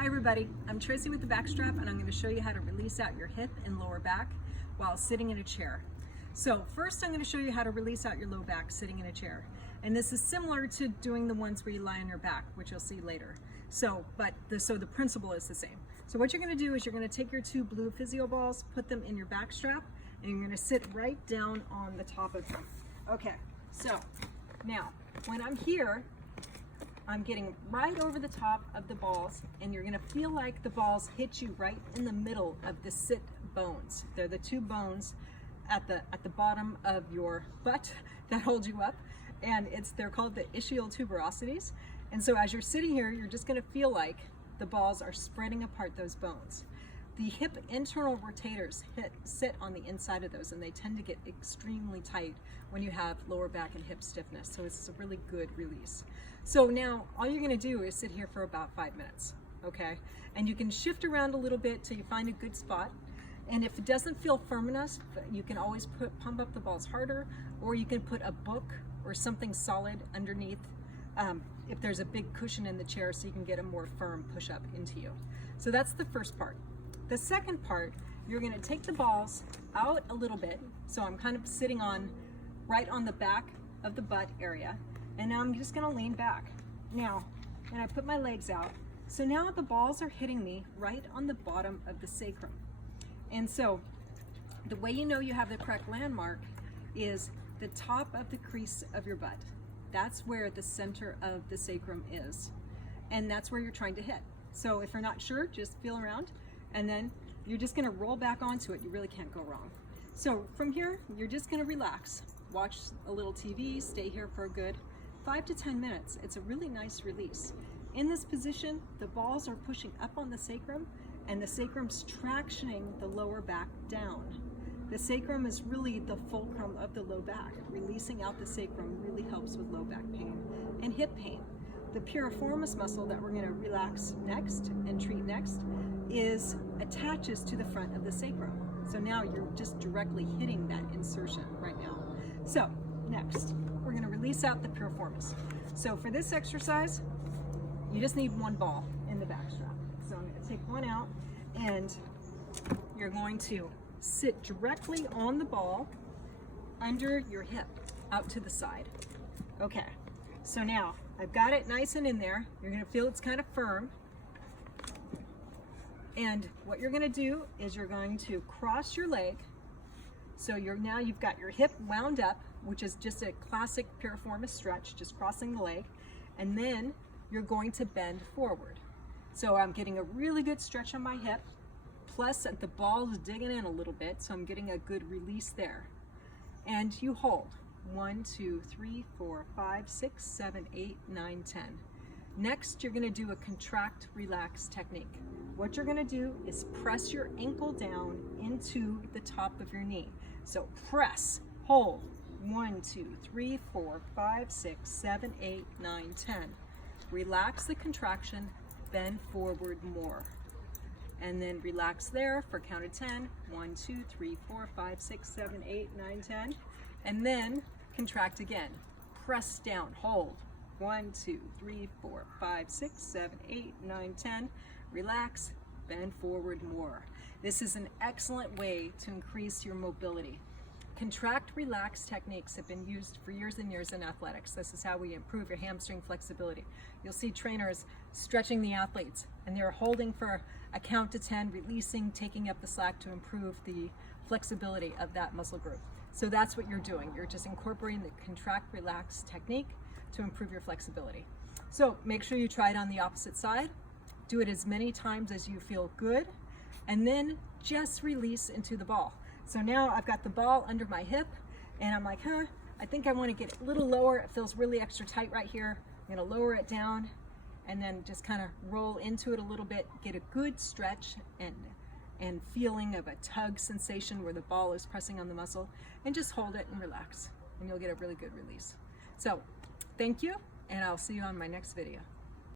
Hi everybody, I'm Tracy with the BackStrap, and I'm going to show you how to release out your hip and lower back while sitting in a chair. So first I'm going to show you how to release out your low back sitting in a chair. And this is similar to doing the ones where you lie on your back, which you'll see later. So the principle is the same. So what you're going to do is you're going to take your two blue physio balls, put them in your back strap, and you're going to sit right down on the top of them. Okay, so now when I'm here, I'm getting right over the top of the balls, and you're going to feel like the balls hit you right in the middle of the sit bones. They're the two bones at the bottom of your butt that hold you up, and they're called the ischial tuberosities. And so as you're sitting here, you're just going to feel like the balls are spreading apart those bones. The hip internal rotators sit on the inside of those, and they tend to get extremely tight when you have lower back and hip stiffness. So it's a really good release. So now all you're going to do is sit here for about 5 minutes, okay? And you can shift around a little bit till you find a good spot. And if it doesn't feel firm enough, you can always pump up the balls harder, or you can put a book or something solid underneath if there's a big cushion in the chair, so you can get a more firm push up into you. So that's the first part. The second part, you're going to take the balls out a little bit. So I'm kind of sitting right on the back of the butt area. And now I'm just going to lean back. Now, and I put my legs out. So now the balls are hitting me right on the bottom of the sacrum. And so the way you know you have the correct landmark is the top of the crease of your butt. That's where the center of the sacrum is. And that's where you're trying to hit. So if you're not sure, just feel around. And then you're just going to roll back onto it. You really can't go wrong. So from here, you're just going to relax. Watch a little TV, stay here for a good 5 to 10 minutes. It's a really nice release. In this position, the balls are pushing up on the sacrum, and the sacrum's tractioning the lower back down. The sacrum is really the fulcrum of the low back. Releasing out the sacrum really helps with low back pain and hip pain. The piriformis muscle that we're going to relax next and treat next attaches to the front of the sacrum. So now you're just directly hitting that insertion right now. So next, we're going to release out the piriformis. So for this exercise, you just need one ball in the back strap. So I'm going to take one out, and you're going to sit directly on the ball under your hip out to the side. Okay, so now I've got it nice and in there. You're going to feel it's kind of firm. And what you're going to do is you're going to cross your leg. So now you've got your hip wound up, which is just a classic piriformis stretch, just crossing the leg. And then you're going to bend forward. So I'm getting a really good stretch on my hip, plus the ball is digging in a little bit, so I'm getting a good release there. And you hold 1, 2, 3, 4, 5, 6, 7, 8, 9, 10. Next, you're going to do a contract, relax technique. What you're going to do is press your ankle down into the top of your knee. So press, hold, 1, 2, 3, 4, 5, 6, 7, 8, 9, 10. Relax the contraction, bend forward more. And then relax there for count of 10. 1, 2, 3, 4, 5, 6, 7, 8, 9, 10. And then contract again. Press down, hold. 1, 2, 3, 4, 5, 6, 7, 8, 9, 10. Relax, bend forward more. This is an excellent way to increase your mobility. Contract, relax techniques have been used for years and years in athletics. This is how we improve your hamstring flexibility. You'll see trainers stretching the athletes, and they're holding for a count to 10, releasing, taking up the slack to improve the flexibility of that muscle group. So that's what you're doing. You're just incorporating the contract, relax technique to improve your flexibility. So make sure you try it on the opposite side. Do it as many times as you feel good, and then just release into the ball. So now I've got the ball under my hip, and I'm like, I think I want to get it a little lower. It feels really extra tight right here. I'm going to lower it down, and then just kind of roll into it a little bit, get a good stretch and feeling of a tug sensation where the ball is pressing on the muscle, and just hold it and relax, and you'll get a really good release. So thank you, and I'll see you on my next video.